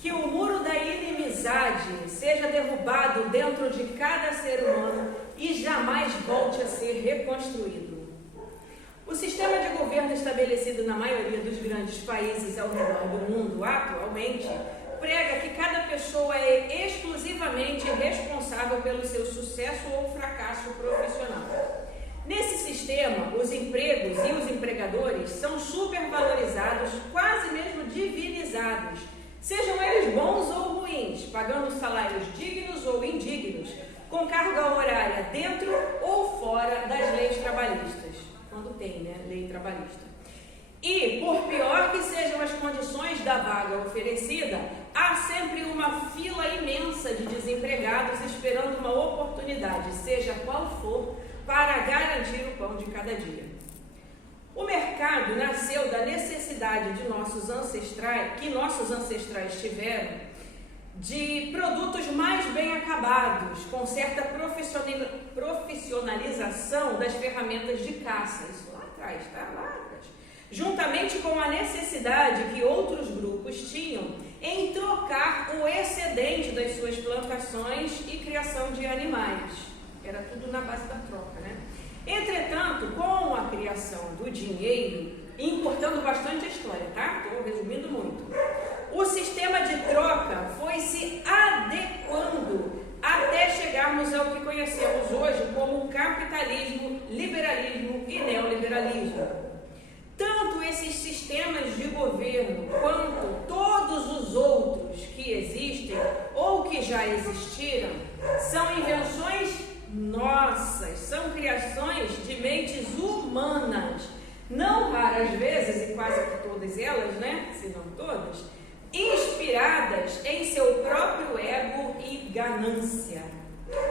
Que o muro da inimizade seja derrubado dentro de cada ser humano e jamais volte a ser reconstruído. O sistema de governo estabelecido na maioria dos grandes países ao redor do mundo atualmente prega que cada pessoa é exclusivamente responsável pelo seu sucesso ou fracasso profissional. Nesse sistema, os empregos e os empregadores são supervalorizados, quase mesmo divinizados, sejam eles bons ou ruins, pagando salários dignos ou indignos, com carga horária dentro ou fora das leis trabalhistas, quando tem, né, lei trabalhista. E, por pior que sejam as condições da vaga oferecida, há sempre uma fila imensa de desempregados esperando uma oportunidade, seja qual for, para garantir o pão de cada dia. O mercado nasceu da necessidade de nossos ancestrais tiveram de produtos mais bem acabados, com certa profissionalização das ferramentas de caça. Isso lá atrás, tá? Lá atrás. Juntamente com a necessidade que outros grupos tinham em trocar o excedente das suas plantações e criação de animais. Era tudo na base da troca, né? Entretanto, com a criação do dinheiro, encurtando bastante a história, tá? Estou resumindo muito. O sistema de troca foi se adequando até chegarmos ao que conhecemos hoje como capitalismo, liberalismo e neoliberalismo. Tanto esses sistemas de governo quanto todos os outros que existem ou que já existiram são invenções nossas, são criações de mentes humanas, não raras vezes, e quase que todas elas, né, se não todas, inspiradas em seu próprio ego e ganância.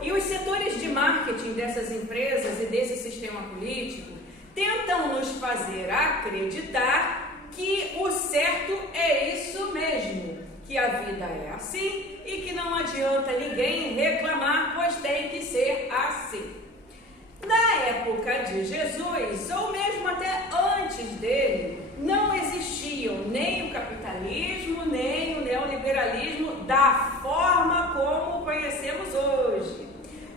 E os setores de marketing dessas empresas e desse sistema político tentam nos fazer acreditar que o certo é isso mesmo, que a vida é assim e que não adianta ninguém reclamar, pois tem que ser assim. Na época de Jesus, ou mesmo até antes dele, não existiam nem o capitalismo, nem o neoliberalismo da forma como o conhecemos hoje.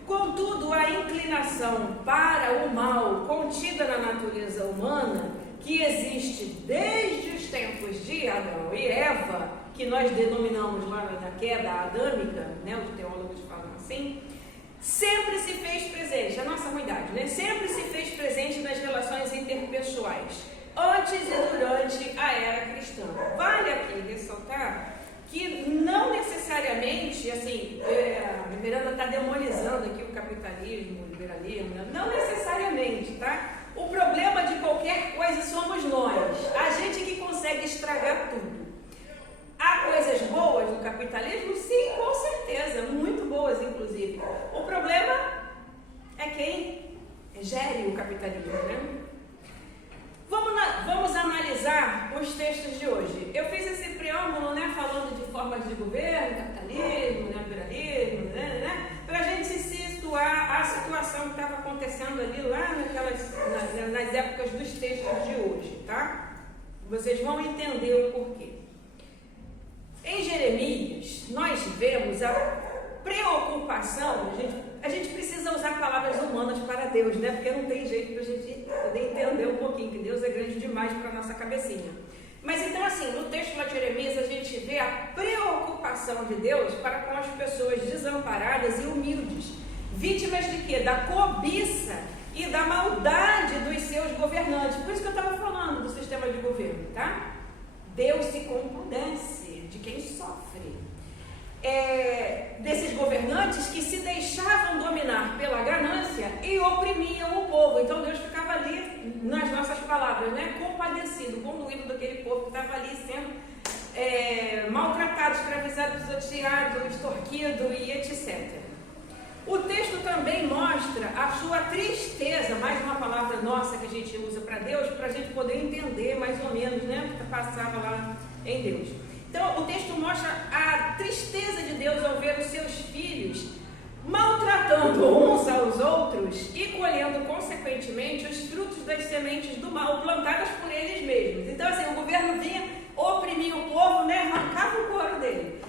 Contudo, a inclinação para o mal contida na natureza humana, que existe desde os tempos de Adão e Eva, que nós denominamos lá na queda adâmica, né, os teólogos falam assim, sempre se fez presente, a nossa ruindade, né? Sempre se fez presente nas relações interpessoais, antes e durante a era cristã. Vale aqui ressaltar que não necessariamente, assim, a Miranda está demonizando aqui o capitalismo, o liberalismo, né? Não necessariamente, tá? O problema de qualquer coisa somos nós, a gente que consegue estragar tudo. Há coisas boas no capitalismo? Sim, com certeza, muito boas inclusive. O problema é quem gere o capitalismo, né? Vamos analisar os textos de hoje. Eu fiz esse preâmbulo, né, falando de formas de governo, capitalismo, liberalismo, né, para a gente se situar a situação que estava acontecendo ali lá nas épocas dos textos de hoje, tá? Vocês vão entender o porquê. Em Jeremias, nós vemos a preocupação, a gente precisa usar palavras humanas para Deus, né? Porque não tem jeito para a gente poder entender um pouquinho, que Deus é grande demais para a nossa cabecinha. Mas então, assim, no texto lá de Jeremias, a gente vê a preocupação de Deus para com as pessoas desamparadas e humildes, vítimas de quê? Da cobiça e da maldade dos seus governantes. Por isso que eu estava falando do sistema de governo, tá? Deus se compadece de quem sofre. Desses governantes que se deixavam dominar pela ganância e oprimiam o povo. Então Deus ficava ali, nas nossas palavras, né, compadecido, conduído daquele povo que estava ali sendo maltratado, escravizado, pisoteado, extorquido e etc. O texto também mostra a sua tristeza, mais uma palavra nossa que a gente usa para Deus, para a gente poder entender mais ou menos, né, o que passava lá em Deus. Então, o texto mostra a tristeza de Deus ao ver os seus filhos maltratando uns aos outros e colhendo, consequentemente, os frutos das sementes do mal plantadas por eles mesmos. Então, assim, o governo vinha, oprimia o povo, né, arrancava o couro dele.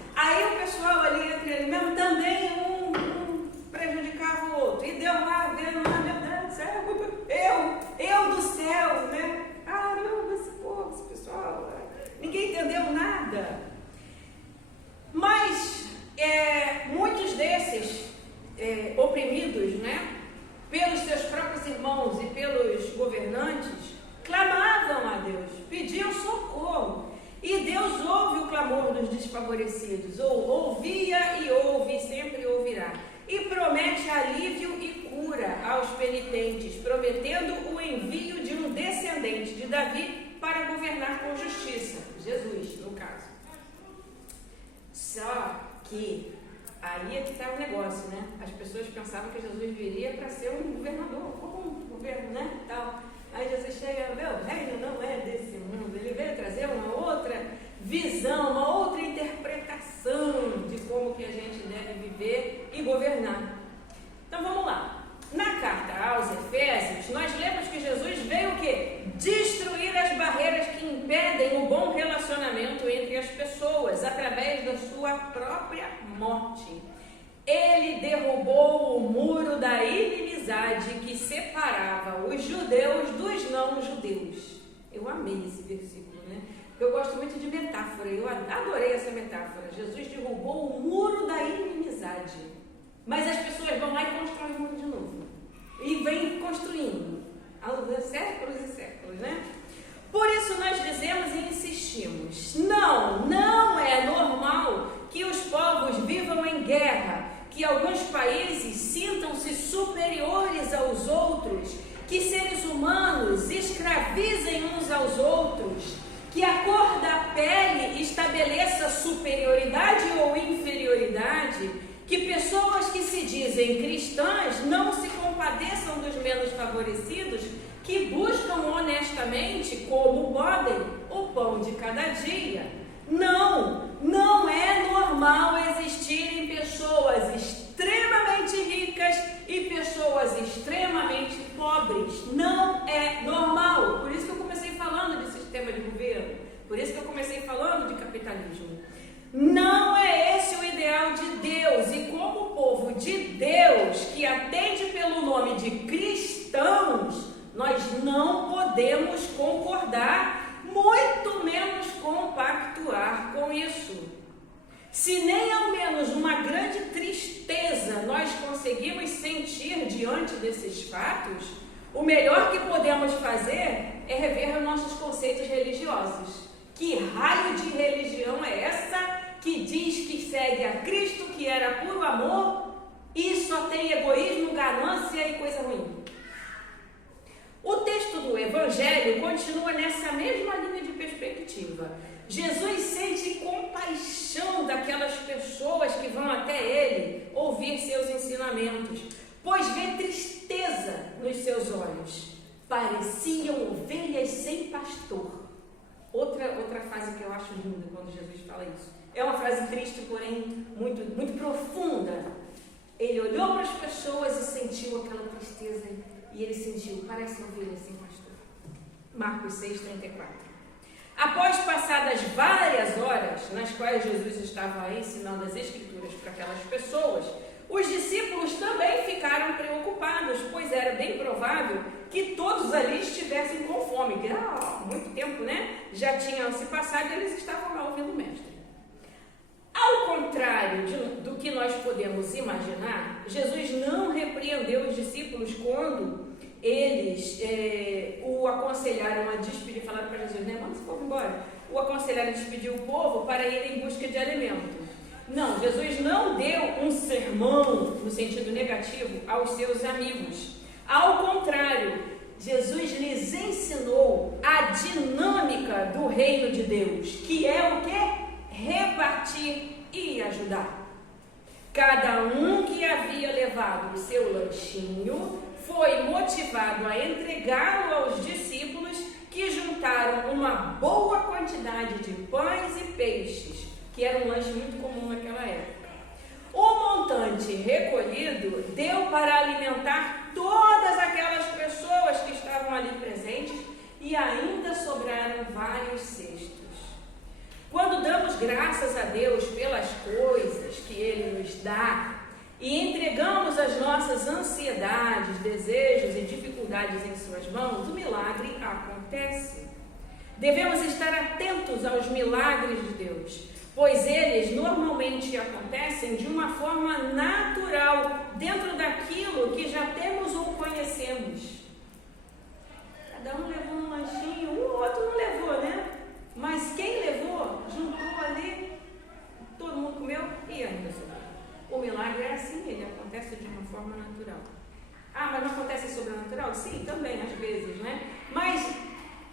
E Deus ouve o clamor dos desfavorecidos, ou ouvia e ouve, sempre ouvirá. E promete alívio e cura aos penitentes, prometendo o envio de um descendente de Davi para governar com justiça. Jesus, no caso. Só que aí é que está o negócio, né? As pessoas pensavam que Jesus viria para ser um governador, como um governo, né? Tal. Aí Jesus chega, meu reino não é desse mundo. Ele veio trazer uma outra visão, uma outra interpretação de como que a gente deve viver e governar. Então vamos lá. Na carta aos Efésios, nós lemos que Jesus veio o quê? Destruir as barreiras que impedem o bom relacionamento entre as pessoas através da sua própria morte. Ele derrubou o muro da inimizade que separava os judeus dos não-judeus. Eu amei esse versículo, né? Eu gosto muito de metáfora, eu adorei essa metáfora. Jesus derrubou o muro da inimizade. Mas as pessoas vão lá e constroem o muro de novo. E vêm construindo. Há séculos e séculos, né? Por isso nós dizemos e insistimos. Não é normal que os povos vivam em guerra, que alguns países sintam-se superiores aos outros, que seres humanos escravizem uns aos outros, que a cor da pele estabeleça superioridade ou inferioridade, que pessoas que se dizem cristãs não se compadeçam dos menos favorecidos, que buscam honestamente, como podem, o pão de cada dia. Não é normal existirem pessoas extremamente ricas e pessoas extremamente pobres. Não é normal. Por isso que eu comecei falando de sistema de governo. Por isso que eu comecei falando de capitalismo. Não é esse o ideal de Deus. E como povo de Deus, que atende pelo nome de cristãos, nós não podemos concordar, muito menos compactuar com isso. Se nem ao menos uma grande tristeza nós conseguimos sentir diante desses fatos, o melhor que podemos fazer é rever os nossos conceitos religiosos. Que raio de religião é essa que diz que segue a Cristo, que era puro amor e só tem egoísmo, ganância e coisa ruim? O texto do Evangelho continua nessa mesma linha de perspectiva. Jesus sente compaixão daquelas pessoas que vão até ele ouvir seus ensinamentos, pois vê tristeza nos seus olhos. Pareciam ovelhas sem pastor. Outra frase que eu acho linda quando Jesus fala isso. É uma frase triste, porém muito profunda. Ele olhou para as pessoas e sentiu aquela tristeza. E ele sentiu, parece ovelha sem pastor. Marcos 6,34. Após passadas várias horas nas quais Jesus estava ensinando as Escrituras para aquelas pessoas, os discípulos também ficaram preocupados, pois era bem provável que todos ali estivessem com fome. Que há muito tempo, né? Já tinham se passado e eles estavam lá ouvindo o mestre. Ao contrário do que nós podemos imaginar, Jesus não repreendeu os discípulos quando eles o aconselharam a despedir, falaram para Jesus, né? Manda esse povo embora. O aconselharam a despedir o povo para ir em busca de alimento. Não, Jesus não deu um sermão no sentido negativo aos seus amigos. Ao contrário, Jesus lhes ensinou a dinâmica do reino de Deus, que é o quê? Repartir e ajudar. Cada um que havia levado o seu lanchinho foi motivado a entregá-lo aos discípulos, que juntaram uma boa quantidade de pães e peixes, que era um lanche muito comum naquela época. O montante recolhido deu para alimentar todas aquelas pessoas que estavam ali presentes e ainda sobraram vários cestos. Quando damos graças a Deus pelas coisas que Ele nos dá e entregamos as nossas ansiedades, desejos e dificuldades em Suas mãos, o milagre acontece. Devemos estar atentos aos milagres de Deus, pois eles normalmente acontecem de uma forma natural, dentro daquilo que já temos ou conhecemos. Cada um levou um lanchinho, o outro não levou, né? Mas quem levou Sim, também, às vezes, né? Mas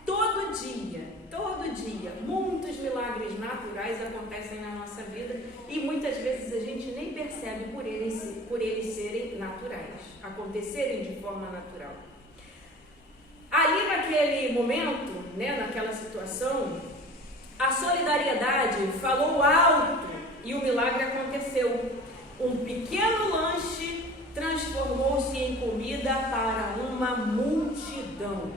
todo dia, muitos milagres naturais acontecem na nossa vida e muitas vezes a gente nem percebe por eles serem naturais, acontecerem de forma natural. Ali naquele momento, né, naquela situação, a solidariedade falou alto e o milagre aconteceu. Um pequeno lanche transformou-se em comida para uma multidão.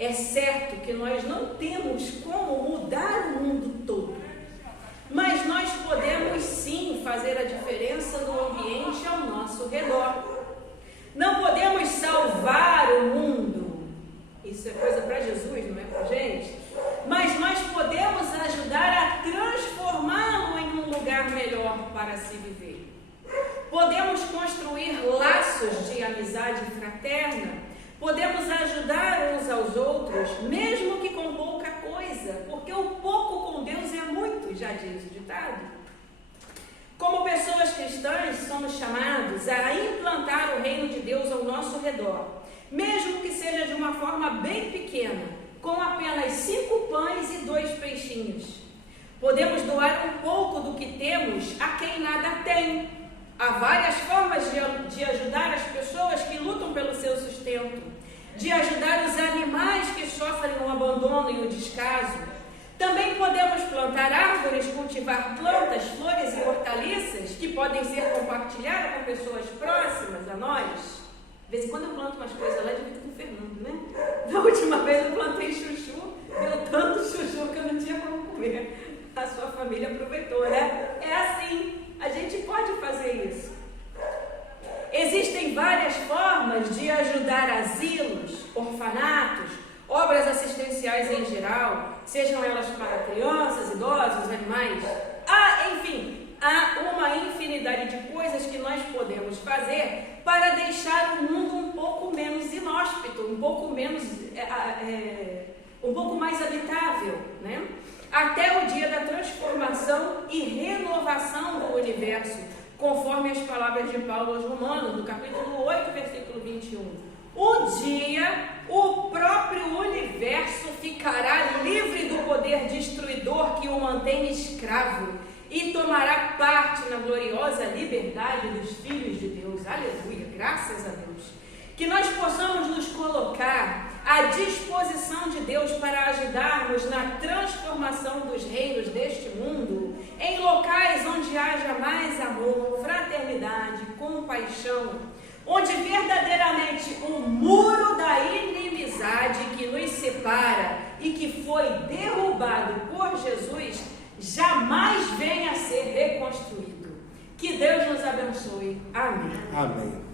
É certo que nós não temos como mudar o mundo todo, mas nós podemos sim fazer a diferença no ambiente ao nosso redor. Não podemos salvar o mundo, isso é coisa para Jesus, não é para a gente, mas nós podemos ajudar a transformá-lo em um lugar melhor para se viver. Podemos construir laços de amizade fraterna. Podemos ajudar uns aos outros, mesmo que com pouca coisa, porque o pouco com Deus é muito, já diz o ditado. Como pessoas cristãs, somos chamados a implantar o reino de Deus ao nosso redor, mesmo que seja de uma forma bem pequena, com apenas 5 pães e 2 peixinhos. Podemos doar um pouco do que temos a quem nada tem. Há várias formas de ajudar as pessoas que lutam pelo seu sustento, de ajudar os animais que sofrem o abandono e o descaso. Também podemos plantar árvores, cultivar plantas, flores e hortaliças que podem ser compartilhadas com pessoas próximas a nós. De vez em quando eu planto umas coisas lá, divido com o Fernando, né? Da última vez eu plantei chuchu, deu tanto chuchu que eu não tinha como comer. A sua família aproveitou, né? É assim. A gente pode fazer isso. Existem várias formas de ajudar asilos, orfanatos, obras assistenciais em geral, sejam elas para crianças, idosos, animais. Enfim, há uma infinidade de coisas que nós podemos fazer para deixar o mundo um pouco menos inóspito, um pouco mais habitável, né? Até o dia da transformação e renovação do universo, conforme as palavras de Paulo aos Romanos, no capítulo 8, versículo 21. Um dia, o próprio universo ficará livre do poder destruidor que o mantém escravo e tomará parte na gloriosa liberdade dos filhos de Deus. Aleluia, graças a Deus. Que nós possamos nos colocar à disposição de Deus para ajudarmos na transformação dos reinos deste mundo, em locais onde haja mais amor, fraternidade, compaixão, onde verdadeiramente o muro da inimizade que nos separa e que foi derrubado por Jesus jamais venha a ser reconstruído. Que Deus nos abençoe. Amém. Amém.